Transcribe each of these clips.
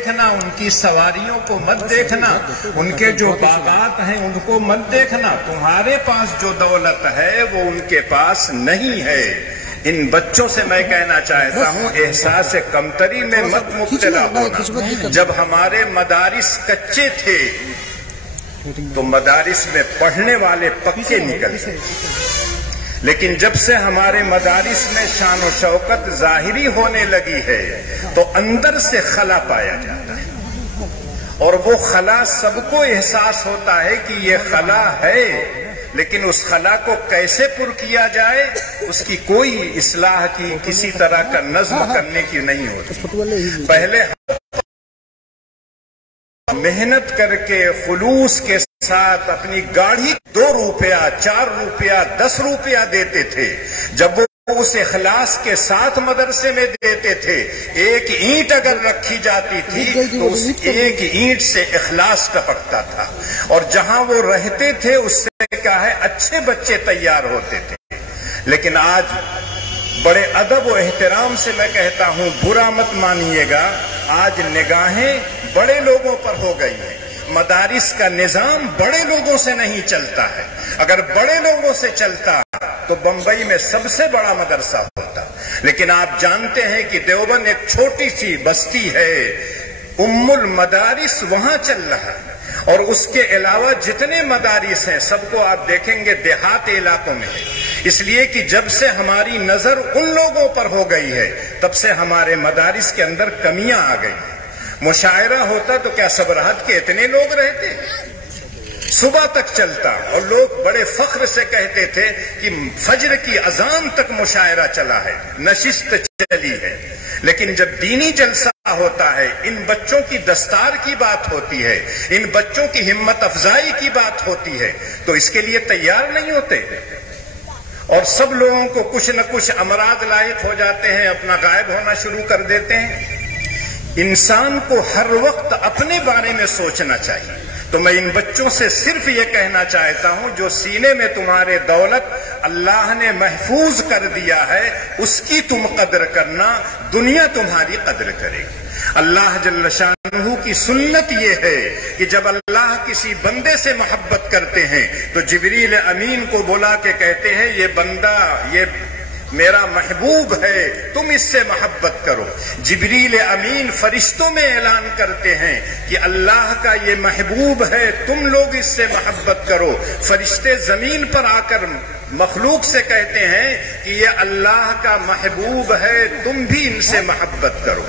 دیکھنا، ان کی سواریوں کو مت دیکھنا، ان کے جو باغات ہیں ان کو مت دیکھنا، تمہارے پاس جو دولت ہے وہ ان کے پاس نہیں ہے۔ ان بچوں سے میں کہنا چاہتا ہوں احساس کمتری میں مت مبتلا ہونا۔ جب ہمارے مدارس کچے تھے تو مدارس میں پڑھنے والے پکے نکلتے، لیکن جب سے ہمارے مدارس میں شان و شوکت ظاہری ہونے لگی ہے تو اندر سے خلا پایا جاتا ہے، اور وہ خلا سب کو احساس ہوتا ہے کہ یہ خلا ہے، لیکن اس خلا کو کیسے پر کیا جائے اس کی کوئی اصلاح کی کسی طرح کا نظم کرنے کی نہیں ہوتی۔ پہلے محنت کر کے خلوص کے ساتھ اپنی گاڑی 2 روپیہ 4 روپیہ 10 روپیہ دیتے تھے، جب وہ اس اخلاص کے ساتھ مدرسے میں دیتے تھے، ایک اینٹ اگر رکھی جاتی تھی تو اس ایک اینٹ سے اخلاص ٹپکتا تھا، اور جہاں وہ رہتے تھے اس سے کیا ہے اچھے بچے تیار ہوتے تھے۔ لیکن آج بڑے ادب و احترام سے میں کہتا ہوں، برا مت مانیے گا، آج نگاہیں بڑے لوگوں پر ہو گئی ہیں، مدارس کا نظام بڑے لوگوں سے نہیں چلتا ہے۔ اگر بڑے لوگوں سے چلتا تو بمبئی میں سب سے بڑا مدرسہ ہوتا، لیکن آپ جانتے ہیں کہ دیوبند ایک چھوٹی سی بستی ہے، ام المدارس وہاں چل رہا ہے، اور اس کے علاوہ جتنے مدارس ہیں سب کو آپ دیکھیں گے دیہات علاقوں میں ہے، اس لیے کہ جب سے ہماری نظر ان لوگوں پر ہو گئی ہے تب سے ہمارے مدارس کے اندر کمیاں آ گئی ہیں۔ مشاعرہ ہوتا تو کیا صبرحد کے اتنے لوگ رہتے؟ صبح تک چلتا، اور لوگ بڑے فخر سے کہتے تھے کہ فجر کی اذان تک مشاعرہ چلا ہے، نشست چلی ہے۔ لیکن جب دینی جلسہ ہوتا ہے، ان بچوں کی دستار کی بات ہوتی ہے، ان بچوں کی ہمت افزائی کی بات ہوتی ہے، تو اس کے لیے تیار نہیں ہوتے، اور سب لوگوں کو کچھ نہ کچھ امراض لاحق ہو جاتے ہیں، اپنا غائب ہونا شروع کر دیتے ہیں۔ انسان کو ہر وقت اپنے بارے میں سوچنا چاہیے۔ تو میں ان بچوں سے صرف یہ کہنا چاہتا ہوں، جو سینے میں تمہارے دولت اللہ نے محفوظ کر دیا ہے اس کی تم قدر کرنا، دنیا تمہاری قدر کرے گی۔ اللہ جل شانہ کی سنت یہ ہے کہ جب اللہ کسی بندے سے محبت کرتے ہیں تو جبریل امین کو بلا کے کہتے ہیں یہ بندہ، یہ میرا محبوب ہے، تم اس سے محبت کرو۔ جبریل امین فرشتوں میں اعلان کرتے ہیں کہ اللہ کا یہ محبوب ہے، تم لوگ اس سے محبت کرو۔ فرشتے زمین پر آ کر مخلوق سے کہتے ہیں کہ یہ اللہ کا محبوب ہے، تم بھی ان سے محبت کرو۔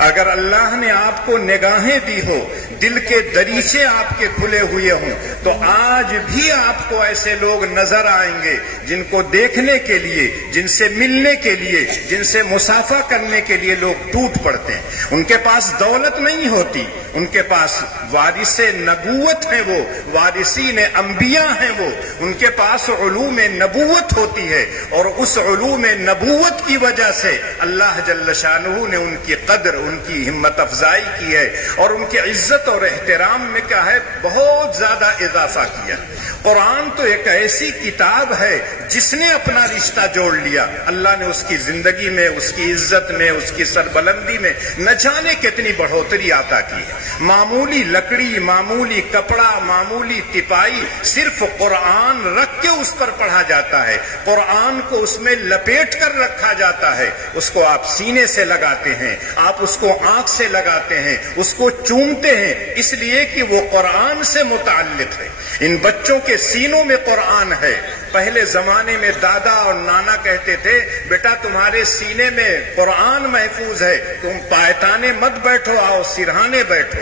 اگر اللہ نے آپ کو نگاہیں دی ہو، دل کے دریچے آپ کے کھلے ہوئے ہوں، تو آج بھی آپ کو ایسے لوگ نظر آئیں گے جن کو دیکھنے کے لیے، جن سے ملنے کے لیے، جن سے مسافہ کرنے کے لیے لوگ ٹوٹ پڑتے ہیں۔ ان کے پاس دولت نہیں ہوتی، ان کے پاس وارث نبوت ہیں، وہ وارثین انبیاء ہیں، وہ ان کے پاس علوم نبوت ہوتی ہے، اور اس علوم نبوت کی وجہ سے اللہ جل شانہ نے ان کی قدر، ان کی ہمت افزائی کی ہے، اور ان کی عزت اور احترام میں کیا ہے بہت زیادہ اضافہ کیا۔ قرآن تو ایک ایسی کتاب ہے جس نے اپنا رشتہ جوڑ لیا، اللہ نے اس کی زندگی میں، اس کی عزت میں، اس کی سربلندی میں نہ جانے کتنی بڑھوتری عطا کی ہے۔ معمولی لکڑی، معمولی کپڑا، معمولی تپائی، صرف قرآن رکھ کے اس پر پڑھا جاتا ہے، قرآن کو اس میں لپیٹ کر رکھا جاتا ہے، اس کو آپ سینے سے لگاتے ہیں، آپ اس کو آنکھ سے لگاتے ہیں، اس کو چومتے ہیں، اس لیے کہ وہ قرآن سے متعلق ہے۔ ان بچوں کے سینوں میں قرآن ہے۔ پہلے زمانے میں دادا اور نانا کہتے تھے بیٹا تمہارے سینے میں قرآن محفوظ ہے، تم پایتانے مت بیٹھو، آؤ سرہانے بیٹھو۔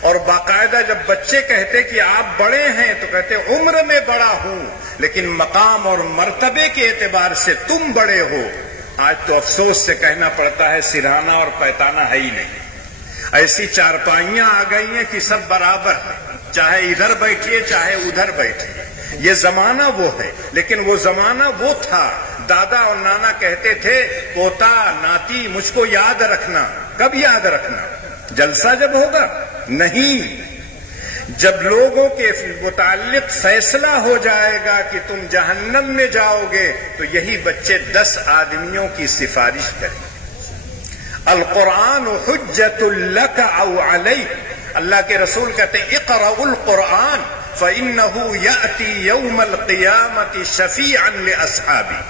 اور باقاعدہ جب بچے کہتے کہ آپ بڑے ہیں تو کہتے عمر میں بڑا ہوں لیکن مقام اور مرتبے کے اعتبار سے تم بڑے ہو۔ آج تو افسوس سے کہنا پڑتا ہے سرہانہ اور پیتانہ ہے ہی نہیں، ایسی چارپائیاں آ گئی ہیں کہ سب برابر ہیں، چاہے ادھر بیٹھیے چاہے ادھر بیٹھیے۔ یہ زمانہ وہ ہے، لیکن وہ زمانہ وہ تھا۔ دادا اور نانا کہتے تھے پوتا ناتی مجھ کو یاد رکھنا۔ کب یاد رکھنا؟ جلسہ جب ہوگا؟ نہیں، جب لوگوں کے متعلق فیصلہ ہو جائے گا کہ تم جہنم میں جاؤ گے تو یہی بچے 10 آدمیوں کی سفارش کریں۔ القرآن حجت لک او علیک. اللہ کے رسول کہتے ہیں اقرأوا القرآن فإنه يأتي يوم القيامة شفيعا لأصحابه.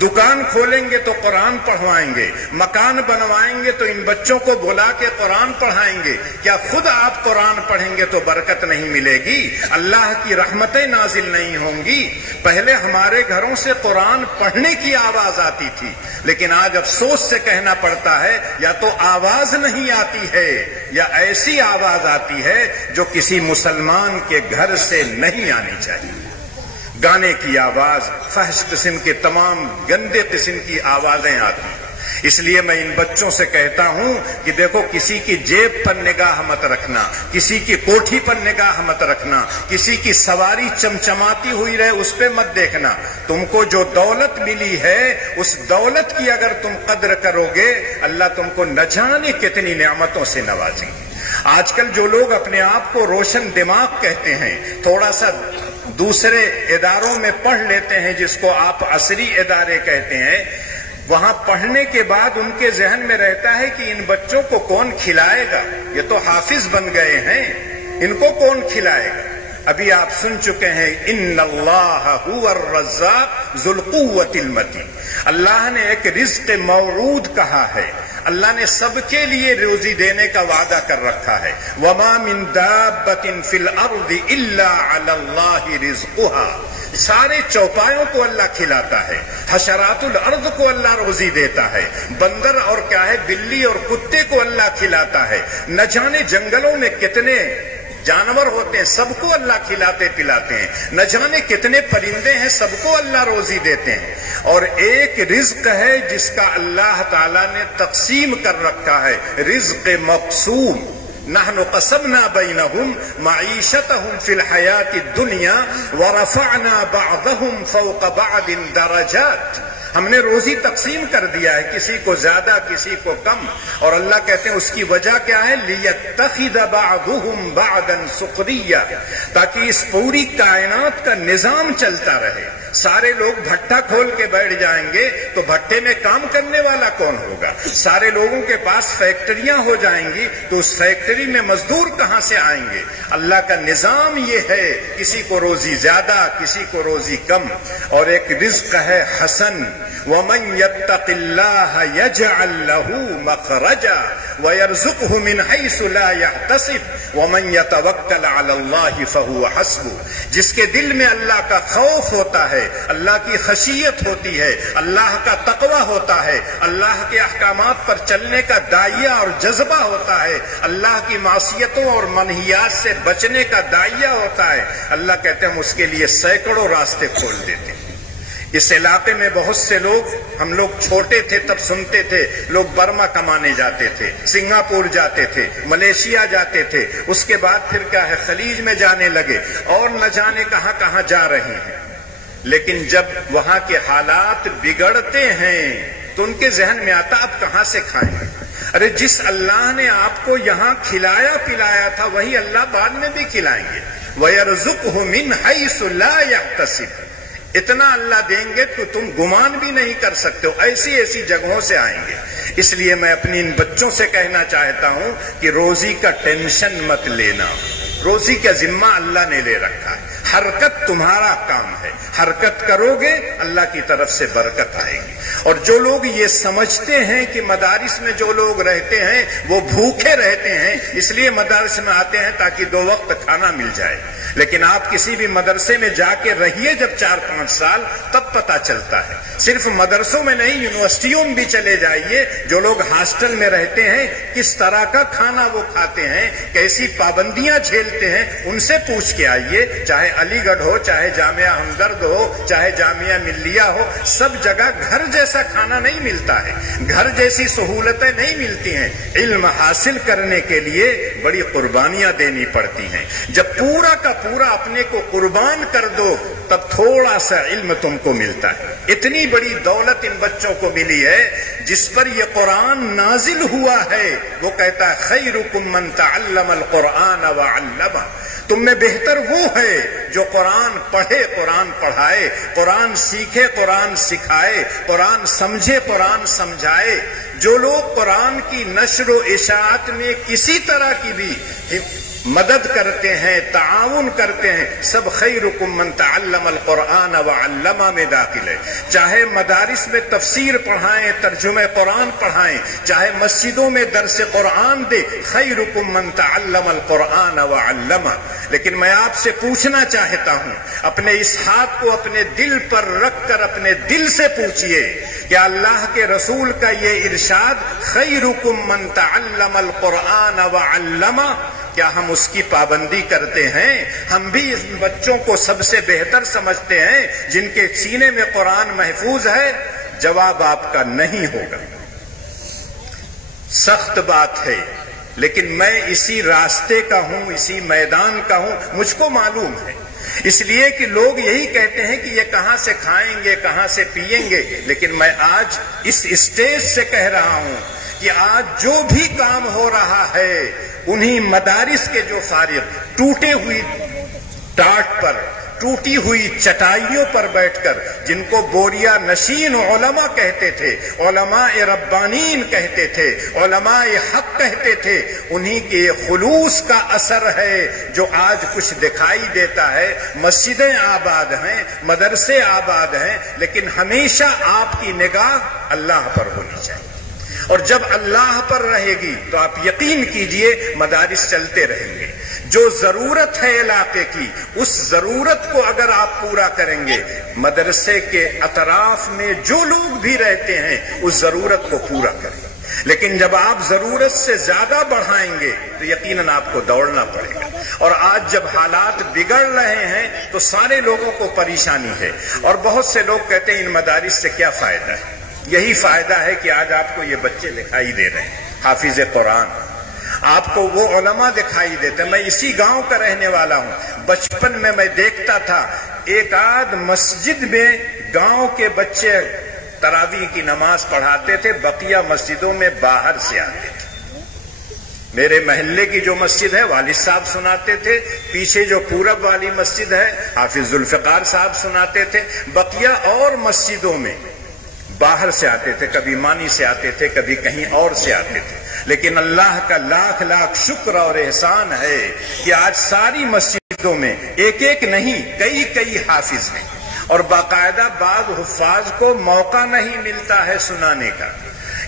دکان کھولیں گے تو قرآن پڑھوائیں گے، مکان بنوائیں گے تو ان بچوں کو بلا کے قرآن پڑھائیں گے. کیا خود آپ قرآن پڑھیں گے تو برکت نہیں ملے گی؟ اللہ کی رحمتیں نازل نہیں ہوں گی؟ پہلے ہمارے گھروں سے قرآن پڑھنے کی آواز آتی تھی، لیکن آج افسوس سے کہنا پڑتا ہے یا تو آواز نہیں آتی ہے یا ایسی آواز آتی ہے جو کسی مسلمان کے گھر سے نہیں آنی چاہیے. گانے کی آواز، فحش قسم کے تمام گندے قسم کی آوازیں آتی ہیں. اس لیے میں ان بچوں سے کہتا ہوں کہ دیکھو، کسی کی جیب پر نگاہ مت رکھنا، کسی کی کوٹھی پر نگاہ مت رکھنا، کسی کی سواری چمچماتی ہوئی رہے اس پہ مت دیکھنا. تم کو جو دولت ملی ہے اس دولت کی اگر تم قدر کرو گے، اللہ تم کو نہ جانے کتنی نعمتوں سے نوازیں گے. آج کل جو لوگ اپنے آپ کو روشن دماغ کہتے ہیں، تھوڑا سا دوسرے اداروں میں پڑھ لیتے ہیں جس کو آپ عصری ادارے کہتے ہیں، وہاں پڑھنے کے بعد ان کے ذہن میں رہتا ہے کہ ان بچوں کو کون کھلائے گا، یہ تو حافظ بن گئے ہیں، ان کو کون کھلائے گا. ابھی آپ سن چکے ہیں ان اللہ هو الرزاق ذو القوۃ المتین. اللہ نے ایک رزق موعود کہا ہے، اللہ نے سب کے لیے روزی دینے کا وعدہ کر رکھا ہے. وما من دابۃ فی الارض الا علی اللہ رزقها. سارے چوپایوں کو اللہ کھلاتا ہے، حشرات الارض کو اللہ روزی دیتا ہے، بندر اور کیا ہے بلی اور کتے کو اللہ کھلاتا ہے. نہ جانے جنگلوں میں کتنے جانور ہوتے ہیں، سب کو اللہ کھلاتے پلاتے ہیں. نہ جانے کتنے پرندے ہیں، سب کو اللہ روزی دیتے ہیں. اور ایک رزق ہے جس کا اللہ تعالیٰ نے تقسیم کر رکھا ہے، رزق مقسوم. نحن قسمنا بینہم معیشتہم فی الحیاۃ الدنیا ورفعنا بعضہم فوق بعض درجات. ہم نے روزی تقسیم کر دیا ہے، کسی کو زیادہ کسی کو کم. اور اللہ کہتے ہیں اس کی وجہ کیا ہے؟ لیتخذ بعضهم بعضا سخریا، تاکہ اس پوری کائنات کا نظام چلتا رہے. سارے لوگ بھٹا کھول کے بیٹھ جائیں گے تو بھٹے میں کام کرنے والا کون ہوگا؟ سارے لوگوں کے پاس فیکٹریاں ہو جائیں گی تو اس فیکٹری میں مزدور کہاں سے آئیں گے؟ اللہ کا نظام یہ ہے، کسی کو روزی زیادہ کسی کو روزی کم. اور ایک رزق ہے حسن، وَمَن يَتَّقِ اللَّهَ يَجْعَل لَّهُ مَخْرَجًا وَيَرْزُقْهُ مِنْ حَيْثُ لَا يَحْتَسِبُ وَمَن يَتَوَكَّلْ عَلَى اللَّهِ فَهُوَ حَسْبُهُ. جس کے دل میں اللہ کا خوف ہوتا ہے، اللہ کی خشیت ہوتی ہے، اللہ کا تقوی ہوتا ہے، اللہ کے احکامات پر چلنے کا داعیہ اور جذبہ ہوتا ہے، اللہ کی معصیتوں اور منہیات سے بچنے کا داعیہ ہوتا ہے، اللہ کہتے ہیں ہم اس کے لیے سینکڑوں راستے کھول دیتے ہیں. اس علاقے میں بہت سے لوگ، ہم لوگ چھوٹے تھے تب سنتے تھے، لوگ برما کمانے جاتے تھے، سنگاپور جاتے تھے، ملیشیا جاتے تھے، اس کے بعد پھر کیا ہے خلیج میں جانے لگے اور نہ جانے کہاں کہاں جا رہے ہیں. لیکن جب وہاں کے حالات بگڑتے ہیں تو ان کے ذہن میں آتا اب کہاں سے کھائیں گے؟ ارے جس اللہ نے آپ کو یہاں کھلایا پلایا تھا وہی اللہ بعد میں بھی کھلائیں گے. وَيَرْزُقْهُ مِنْ حَيْثُ لَا يَحْتَسِبُ. اتنا اللہ دیں گے تو تم گمان بھی نہیں کر سکتے ہو، ایسی ایسی جگہوں سے آئیں گے. اس لیے میں اپنی ان بچوں سے کہنا چاہتا ہوں کہ روزی کا ٹینشن مت لینا، روزی کا ذمہ اللہ نے لے رکھا ہے. حرکت تمہارا کام ہے، حرکت کرو گے اللہ کی طرف سے برکت آئے گی. اور جو لوگ یہ سمجھتے ہیں کہ مدارس میں جو لوگ رہتے ہیں وہ بھوکے رہتے ہیں، اس لیے مدارس میں آتے ہیں تاکہ 2 وقت کھانا مل جائے. لیکن آپ کسی بھی مدرسے میں جا کے رہیے جب 4-5 سال، تب پتہ چلتا ہے. صرف مدرسوں میں نہیں، یونیورسٹیوں میں بھی چلے جائیے. جو لوگ ہاسٹل میں رہتے ہیں کس طرح کا کھانا وہ کھاتے ہیں، کیسی پابندیاں جھیلتے ہیں، ان سے پوچھ کے آئیے. چاہے علی گڑھ ہو، چاہے جامعہ ہمدرد ہو، چاہے جامعہ ملیہ ہو، سب جگہ گھر جیسا کھانا نہیں ملتا ہے، گھر جیسی سہولتیں نہیں ملتی ہیں. علم حاصل کرنے کے لیے بڑی قربانیاں دینی پڑتی ہیں. جب پورا کا پورا اپنے کو قربان کر دو تب تھوڑا سا علم تم کو ملتا ہے. اتنی بڑی دولت ان بچوں کو ملی ہے. جس پر یہ قرآن نازل ہوا ہے وہ کہتا ہے خیرکم من تعلم القرآن وعلمہ. تم میں بہتر وہ ہے جو قرآن پڑھے، قرآن پڑھائے، قرآن سیکھے، قرآن سکھائے، قرآن سمجھے، قرآن سمجھائے۔ جو لوگ قرآن کی نشر و اشاعت میں کسی طرح کی بھی مدد کرتے ہیں، تعاون کرتے ہیں، سب خیرکم من تعلم القرآن وعلمہ میں داخل ہے۔ چاہے مدارس میں تفسیر پڑھائیں، ترجمہ قرآن پڑھائیں، چاہے مسجدوں میں درس قرآن دے، خیرکم من تعلم القرآن وعلمہ۔ لیکن میں آپ سے پوچھنا چاہتا ہوں، اپنے اس ہاتھ کو اپنے دل پر رکھ کر اپنے دل سے پوچھئے کہ اللہ کے رسول کا یہ ارشاد خیرکم من تعلم القرآن وعلمہ، کیا ہم اس کی پابندی کرتے ہیں؟ ہم بھی اس بچوں کو سب سے بہتر سمجھتے ہیں جن کے سینے میں قرآن محفوظ ہے؟ جواب آپ کا نہیں ہوگا۔ سخت بات ہے، لیکن میں اسی راستے کا ہوں، اسی میدان کا ہوں، مجھ کو معلوم ہے۔ اس لیے کہ لوگ یہی کہتے ہیں کہ یہ کہاں سے کھائیں گے، کہاں سے پیئیں گے، لیکن میں آج اس اسٹیج سے کہہ رہا ہوں کہ آج جو بھی کام ہو رہا ہے انہی مدارس کے جو فارغ ٹوٹے ہوئی ٹاٹ پر، ٹوٹی ہوئی چٹائیوں پر بیٹھ کر، جن کو بوریا نشین علماء کہتے تھے، علماء ربانین کہتے تھے، علماء حق کہتے تھے، انہی کے خلوص کا اثر ہے جو آج کچھ دکھائی دیتا ہے۔ مسجدیں آباد ہیں، مدرسے آباد ہیں، لیکن ہمیشہ آپ کی نگاہ اللہ پر ہونی چاہیے، اور جب اللہ پر رہے گی تو آپ یقین کیجئے مدارس چلتے رہیں گے۔ جو ضرورت ہے علاقے کی، اس ضرورت کو اگر آپ پورا کریں گے، مدرسے کے اطراف میں جو لوگ بھی رہتے ہیں اس ضرورت کو پورا کریں۔ لیکن جب آپ ضرورت سے زیادہ بڑھائیں گے تو یقیناً آپ کو دوڑنا پڑے گا، اور آج جب حالات بگڑ رہے ہیں تو سارے لوگوں کو پریشانی ہے، اور بہت سے لوگ کہتے ہیں ان مدارس سے کیا فائدہ ہے؟ یہی فائدہ ہے کہ آج آپ کو یہ بچے دکھائی دے رہے ہیں حافظ قرآن، آپ کو وہ علماء دکھائی دیتے ہیں۔ میں اسی گاؤں کا رہنے والا ہوں، بچپن میں دیکھتا تھا ایک آدھ مسجد میں گاؤں کے بچے تراویح کی نماز پڑھاتے تھے، بقیہ مسجدوں میں باہر سے آتے تھے۔ میرے محلے کی جو مسجد ہے والد صاحب سناتے تھے، پیچھے جو پورب والی مسجد ہے حافظ ذوالفقار صاحب سناتے تھے، بقیہ اور مسجدوں میں باہر سے آتے تھے، کبھی مانی سے آتے تھے، کبھی کہیں اور سے آتے تھے۔ لیکن اللہ کا لاکھ لاکھ شکر اور احسان ہے کہ آج ساری مسجدوں میں ایک ایک نہیں کئی کئی حافظ ہیں، اور باقاعدہ بعض حفاظ کو موقع نہیں ملتا ہے سنانے کا۔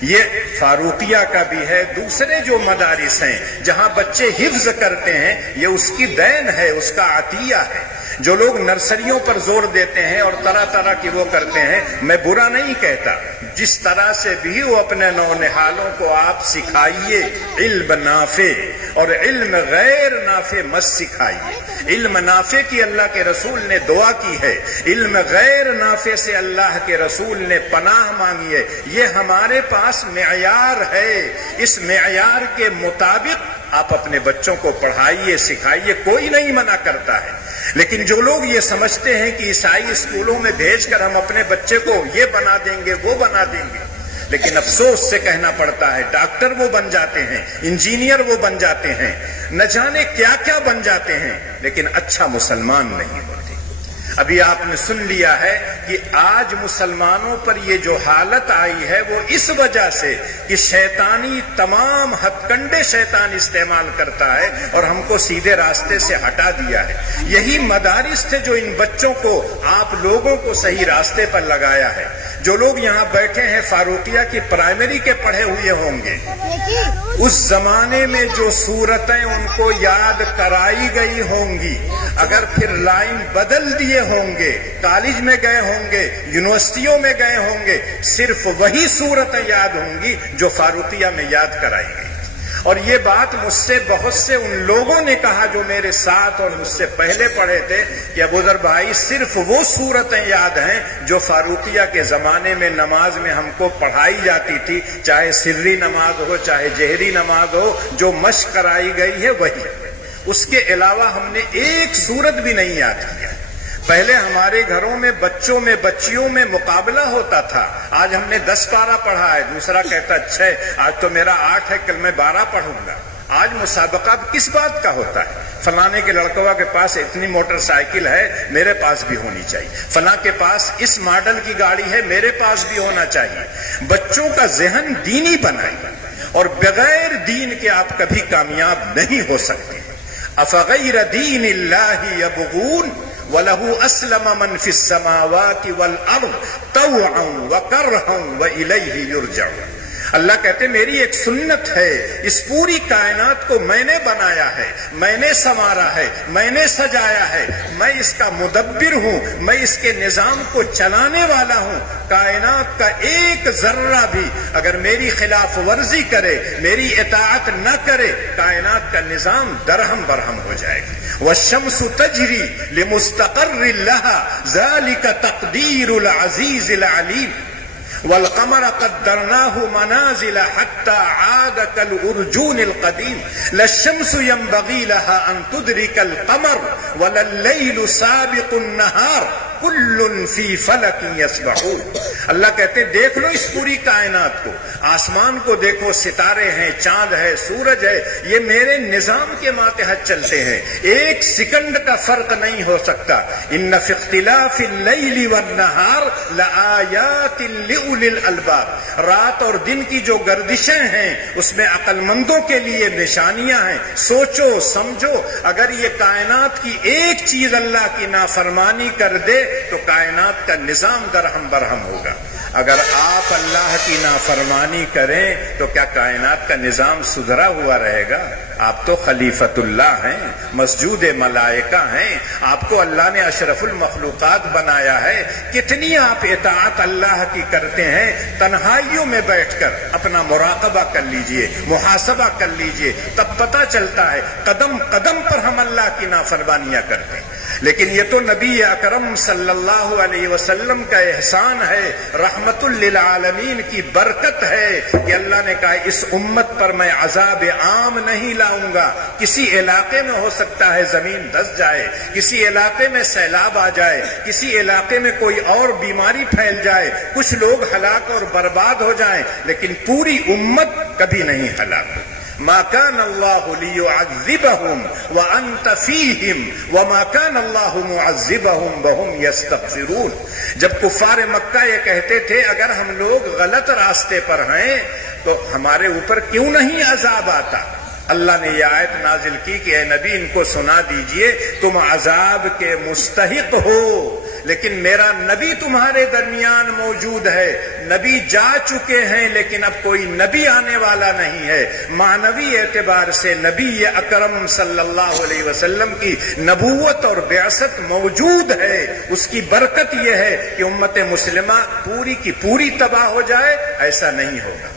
یہ فاروقیہ کا بھی ہے، دوسرے جو مدارس ہیں جہاں بچے حفظ کرتے ہیں، یہ اس کی دین ہے، اس کا عطیہ ہے۔ جو لوگ نرسریوں پر زور دیتے ہیں اور طرح طرح کی وہ کرتے ہیں، میں برا نہیں کہتا، جس طرح سے بھی وہ اپنے نونہالوں کو آپ سکھائیے علم نافع، اور علم غیر نافع مت سکھائیے۔ علم نافع کی اللہ کے رسول نے دعا کی ہے، علم غیر نافع سے اللہ کے رسول نے پناہ مانگی ہے۔ یہ ہمارے پاس معیار ہے، اس معیار کے مطابق آپ اپنے بچوں کو پڑھائیے، سکھائیے، کوئی نہیں منع کرتا ہے۔ لیکن جو لوگ یہ سمجھتے ہیں کہ عیسائی اسکولوں میں بھیج کر ہم اپنے بچے کو یہ بنا دیں گے، وہ بنا دیں گے، لیکن افسوس سے کہنا پڑتا ہے ڈاکٹر وہ بن جاتے ہیں، انجینئر وہ بن جاتے ہیں، نہ جانے کیا کیا بن جاتے ہیں، لیکن اچھا مسلمان نہیں ہوتے۔ ابھی آپ نے سن لیا ہے کہ آج مسلمانوں پر یہ جو حالت آئی ہے وہ اس وجہ سے کہ شیطانی تمام ہتھ کنڈے شیطان استعمال کرتا ہے اور ہم کو سیدھے راستے سے ہٹا دیا ہے۔ یہی مدارس تھے جو ان بچوں کو، آپ لوگوں کو صحیح راستے پر لگایا ہے۔ جو لوگ یہاں بیٹھے ہیں فاروقیہ کی پرائمری کے پڑھے ہوئے ہوں گے، اس زمانے میں جو صورتیں ان کو یاد کرائی گئی ہوں گی، اگر پھر لائن بدل دیے ہوں گے، کالج میں گئے ہوں گے، یونیورسٹیوں میں گئے ہوں گے، صرف وہی صورتیں یاد ہوں گی جو فاروقیہ میں یاد کرائی گئی۔ اور یہ بات مجھ سے بہت سے ان لوگوں نے کہا جو میرے ساتھ اور مجھ سے پہلے پڑھے تھے کہ ابو ذر بھائی صرف وہ صورتیں یاد ہیں جو فاروقیہ کے زمانے میں نماز میں ہم کو پڑھائی جاتی تھی، چاہے سری نماز ہو چاہے جہری نماز ہو، جو مشق کرائی گئی ہے وہی۔ اس کے علاوہ ہم نے ایک صورت بھی نہیں یاد کیا۔ پہلے ہمارے گھروں میں بچوں میں بچیوں میں مقابلہ ہوتا تھا، آج ہم نے 10 پارہ پڑھا ہے، دوسرا کہتا 6، آج تو میرا 8 ہے، کل میں 12 پڑھوں گا۔ آج مسابقہ کس بات کا ہوتا ہے؟ فلانے کے لڑکوا کے پاس اتنی موٹر سائیکل ہے، میرے پاس بھی ہونی چاہیے، فلاں کے پاس اس ماڈل کی گاڑی ہے، میرے پاس بھی ہونا چاہیے۔ بچوں کا ذہن دینی بنائیے، اور بغیر دین کے آپ کبھی کامیاب نہیں ہو سکتے۔ افغیر دین اللہ یبغون وَلَهُ أَسْلَمَ مَنْ فِي السَّمَاوَاتِ وَالْأَرْضِ طَوْعًا وَكَرْهًا وَإِلَيْهِ يُرْجَعُونَ۔ اللہ کہتے میری ایک سنت ہے، اس پوری کائنات کو میں نے بنایا ہے، میں نے سنوارا ہے، میں نے سجایا ہے، میں اس کا مدبر ہوں، میں اس کے نظام کو چلانے والا ہوں۔ کائنات کا ایک ذرہ بھی اگر میری خلاف ورزی کرے، میری اطاعت نہ کرے، کائنات کا نظام درہم برہم ہو جائے گا۔ والشمس تجری لمستقر لها ذلك تقدیر العزیز العلیم والقمر قدرناه منازل حتى عاد كالأرجون القديم لا الشمس ينبغي لها أن تدرك القمر ولا الليل سابق النهار كل في فلك يسبحون۔ اللہ کہتے دیکھ لو اس پوری کائنات کو، آسمان کو دیکھو، ستارے ہیں، چاند ہے، سورج ہے، یہ میرے نظام کے ماتحت چلتے ہیں، ایک سیکنڈ کا فرق نہیں ہو سکتا۔ ان فی اختلاف اللیل والنہار لآیات لأولی الالباب، رات اور دن کی جو گردشیں ہیں اس میں عقل مندوں کے لیے نشانیاں ہیں۔ سوچو سمجھو، اگر یہ کائنات کی ایک چیز اللہ کی نافرمانی کر دے تو کائنات کا نظام درہم برہم ہوگا۔ اگر آپ اللہ کی نافرمانی کریں تو کیا کائنات کا نظام سدھرا ہوا رہے گا؟ آپ تو خلیفۃ اللہ ہیں، مسجود ملائکہ ہیں، آپ کو اللہ نے اشرف المخلوقات بنایا ہے، کتنی آپ اطاعت اللہ کی کرتے ہیں۔ تنہائیوں میں بیٹھ کر اپنا مراقبہ کر لیجئے، محاسبہ کر لیجئے، تب پتہ چلتا ہے قدم قدم پر ہم اللہ کی نافرمانیاں کرتے ہیں۔ لیکن یہ تو نبی اکرم صلی اللہ علیہ وسلم کا احسان ہے، رحمت للعالمین کی برکت ہے کہ اللہ نے کہا اس امت پر میں عذاب عام نہیں لاؤں گا۔ کسی علاقے میں ہو سکتا ہے زمین دھس جائے، کسی علاقے میں سیلاب آ جائے، کسی علاقے میں کوئی اور بیماری پھیل جائے، کچھ لوگ ہلاک اور برباد ہو جائیں، لیکن پوری امت کبھی نہیں ہلاک۔ ما كان الله ليعذبهم وانت فيهم وما كان الله معذبهم وهم يستغفرون۔ جب کفار مکہ یہ کہتے تھے اگر ہم لوگ غلط راستے پر ہیں تو ہمارے اوپر کیوں نہیں عذاب آتا، اللہ نے یہ آیت نازل کی کہ اے نبی ان کو سنا دیجئے تم عذاب کے مستحق ہو، لیکن میرا نبی تمہارے درمیان موجود ہے۔ نبی جا چکے ہیں لیکن اب کوئی نبی آنے والا نہیں ہے۔ معنوی اعتبار سے نبی اکرم صلی اللہ علیہ وسلم کی نبوت اور بعثت موجود ہے، اس کی برکت یہ ہے کہ امت مسلمہ پوری کی پوری تباہ ہو جائے، ایسا نہیں ہوگا۔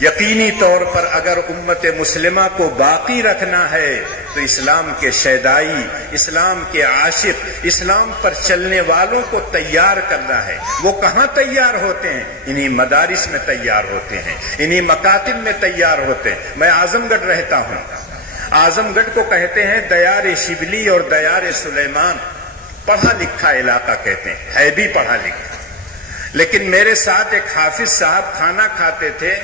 یقینی طور پر اگر امت مسلمہ کو باقی رکھنا ہے تو اسلام کے شیدائی، اسلام کے عاشق، اسلام پر چلنے والوں کو تیار کرنا ہے۔ وہ کہاں تیار ہوتے ہیں؟ انہی مدارس میں تیار ہوتے ہیں، انہی مکاتب میں تیار ہوتے ہیں۔ میں اعظم گڑھ رہتا ہوں، اعظم گڑھ کو کہتے ہیں دیار شبلی اور دیار سلیمان، پڑھا لکھا علاقہ کہتے ہیں، ہے بھی پڑھا لکھا۔ لیکن میرے ساتھ ایک حافظ صاحب کھانا کھاتے تھے،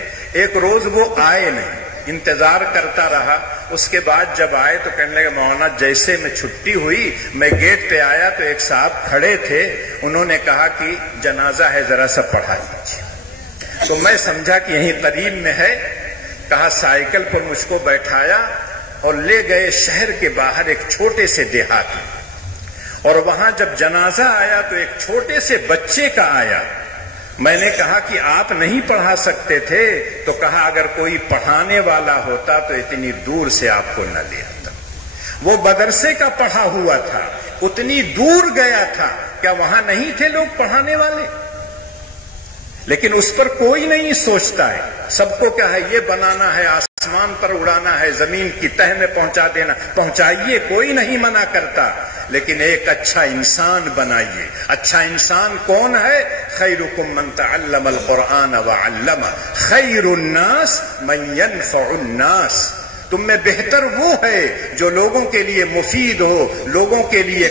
ایک روز وہ آئے نہیں، انتظار کرتا رہا، اس کے بعد جب آئے تو کہنے لگے مولانا جیسے میں چھٹی ہوئی میں گیٹ پہ آیا تو ایک صاحب کھڑے تھے، انہوں نے کہا کہ جنازہ ہے ذرا سا پڑھا دیجیے۔ تو میں سمجھا کہ یہیں قریب میں ہے، کہا سائیکل پر مجھ کو بیٹھایا اور لے گئے شہر کے باہر ایک چھوٹے سے دیہات میں، اور وہاں جب جنازہ آیا تو ایک چھوٹے سے بچے کا آیا۔ میں نے کہا کہ آپ نہیں پڑھا سکتے تھے، تو کہا اگر کوئی پڑھانے والا ہوتا تو اتنی دور سے آپ کو نہ لے آتا۔ وہ مدرسے کا پڑھا ہوا تھا، اتنی دور گیا تھا، کیا وہاں نہیں تھے لوگ پڑھانے والے؟ لیکن اس پر کوئی نہیں سوچتا ہے، سب کو کیا ہے یہ بنانا ہے، آسمان پر اڑانا ہے، زمین کی تہ میں پہنچا دینا، پہنچائیے، کوئی نہیں منع کرتا، لیکن ایک اچھا انسان بنائیے۔ اچھا انسان کون ہے؟ خیرکم من تعلم القرآن وعلمہ، خیر الناس من ينفع الناس۔ تم میں بہتر وہ ہے جو لوگوں کے لیے مفید ہو، لوگوں کے لیے